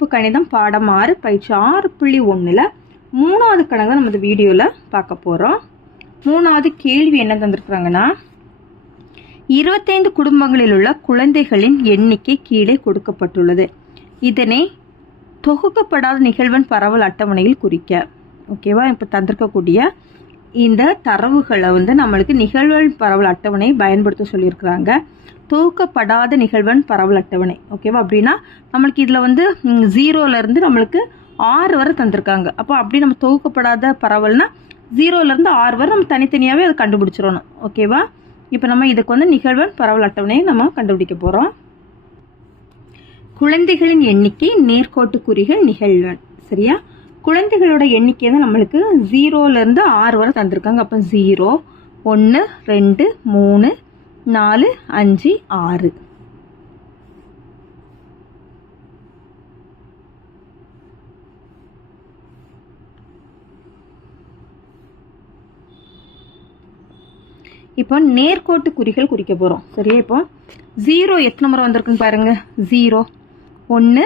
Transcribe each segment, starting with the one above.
வகுப்பு கணிதம் பாடம் ஆறு பயிற்சி ஆறு புள்ளி ஒன்றில் மூணாவது கணக்கு நம்ம இந்த வீடியோவில் பார்க்க போகிறோம் மூணாவது கேள்வி என்ன தந்திருக்கிறாங்கன்னா இருபத்தைந்து குடும்பங்களில் உள்ள குழந்தைகளின் எண்ணிக்கை கீழே கொடுக்கப்பட்டுள்ளது. இதனை தொகுக்கப்படாத நிகழ்வன் பரவல் அட்டவணையில் குறிக்க. ஓகேவா? இப்போ தந்திருக்கக்கூடிய இந்த தரவுகளை வந்து நம்மளுக்கு நிகழ்வன் பரவல் அட்டவணை பயன்படுத்த சொல்லியிருக்கிறாங்க. தொகுக்கப்படாத நிகழ்வன் பரவல் அட்டவணை. ஓகேவா அப்படின்னா நம்மளுக்கு இதில் வந்து ஜீரோலேருந்து நம்மளுக்கு ஆறு வரை தந்திருக்காங்க. அப்போ அப்படி நம்ம தொகுக்கப்படாத பரவல்னா ஜீரோலேருந்து ஆறு வரை நம்ம தனித்தனியாகவே அதை கண்டுபிடிச்சிடணும். ஓகேவா இப்போ நம்ம இதுக்கு வந்து நிகழ்வன் பரவல் அட்டவணையை நம்ம கண்டுபிடிக்க போகிறோம் குழந்தைகளின் எண்ணிக்கை நேர்கோட்டு குறிகள் நிகழ்வன். சரியா? குழந்தைகளோட எண்ணிக்கை தான் நம்மளுக்கு ஜீரோலேருந்து ஆறு வரை தந்திருக்காங்க. அப்போ ஜீரோ ஒன்று ரெண்டு மூணு நாலு அஞ்சு ஆறு. இப்போ நேர்கோட்டு குறிகள் குறிக்க போகிறோம் சரியா இப்போ? ஜீரோ எத்தனை முறை வந்திருக்குன்னு பாருங்க. ஜீரோ ஒன்று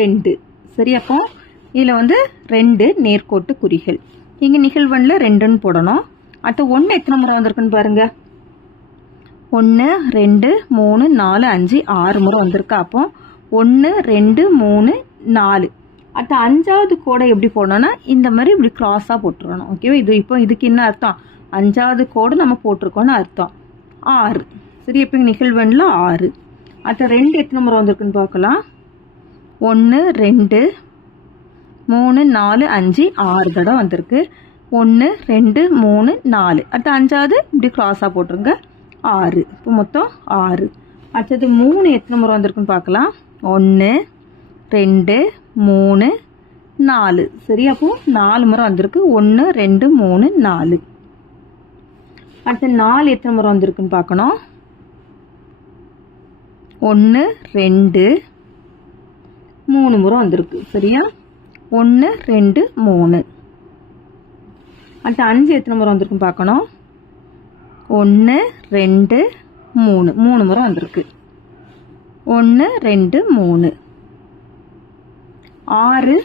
ரெண்டு. சரி அப்போ இதில் வந்து ரெண்டு நேர்கோட்டு குறிகள். இங்கே நிகழ்வனில் ரெண்டுன்னு போடணும். அடுத்து ஒன்று எத்தனை முறை வந்திருக்குன்னு பாருங்க. ஒன்று ரெண்டு மூணு நாலு அஞ்சு ஆறு முறை வந்திருக்கு. அப்போ ஒன்று ரெண்டு மூணு நாலு. அடுத்து அஞ்சாவது கோடை எப்படி போடணும்னா இந்த மாதிரி இப்படி க்ராஸாக போட்டுருணும் ஓகேவா இது இப்போ இதுக்கு என்ன அர்த்தம்? அஞ்சாவது கோடு நம்ம போட்டிருக்கோன்னு அர்த்தம். ஆறு. சரி இப்போ நிகழ்வெண்ணில் ஆறு. அடுத்த ரெண்டு எத்தனை முறை வந்திருக்குன்னு பார்க்கலாம். ஒன்று ரெண்டு மூணு நாலு அஞ்சு ஆறு தடவை வந்திருக்கு. ஒன்று ரெண்டு மூணு நாலு. அடுத்து அஞ்சாவது இப்படி க்ராஸாக போட்டுருங்க. ஆறு. இப்போ மொத்தம் ஆறு. அடுத்தது மூணு எத்தனை முறை வந்திருக்குன்னு பார்க்கலாம். ஒன்று ரெண்டு மூணு நாலு. சரி அப்போ நாலு முறை வந்திருக்கு. ஒன்று ரெண்டு மூணு நாலு. அடுத்து நாலு எத்தனை முறை வந்திருக்குன்னு பார்க்கணும். ஒன்று ரெண்டு மூணு முறை வந்திருக்கு. சரியா? ஒன்று ரெண்டு மூணு. அடுத்து அஞ்சு எத்தனை முறை வந்திருக்குன்னு பார்க்கணும்? ஒன்று ரெண்டு மூணு. மூணு முறை வந்திருக்கு. ஒன்று ரெண்டு மூணு. ஆறு.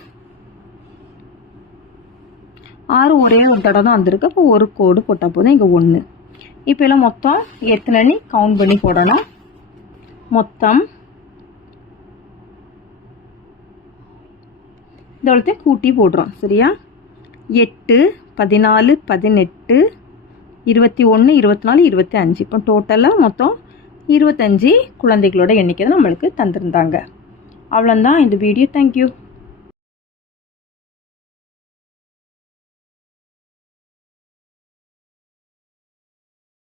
ஆறு ஒரே ஒரு தடவை தான் வந்திருக்கு. அப்போ ஒரு கோடு போட்டால் போதும். இங்கே ஒன்று இப்போ எல்லாம் மொத்தம் எத்தனை கவுண்ட் பண்ணி போடணும். மொத்தம் இதோடத்தையும் கூட்டி போடுறோம். சரியா? எட்டு பதினாலு பதினெட்டு இருபத்தி ஒன்று இருபத்தி நாலு இருபத்தி அஞ்சு. இப்போ டோட்டலாக மொத்தம் இருபத்தஞ்சி குழந்தைகளோட எண்ணிக்கை தான் நம்மளுக்கு தந்திருந்தாங்க. அவ்வளோந்தான் இந்த வீடியோ தேங்க்யூ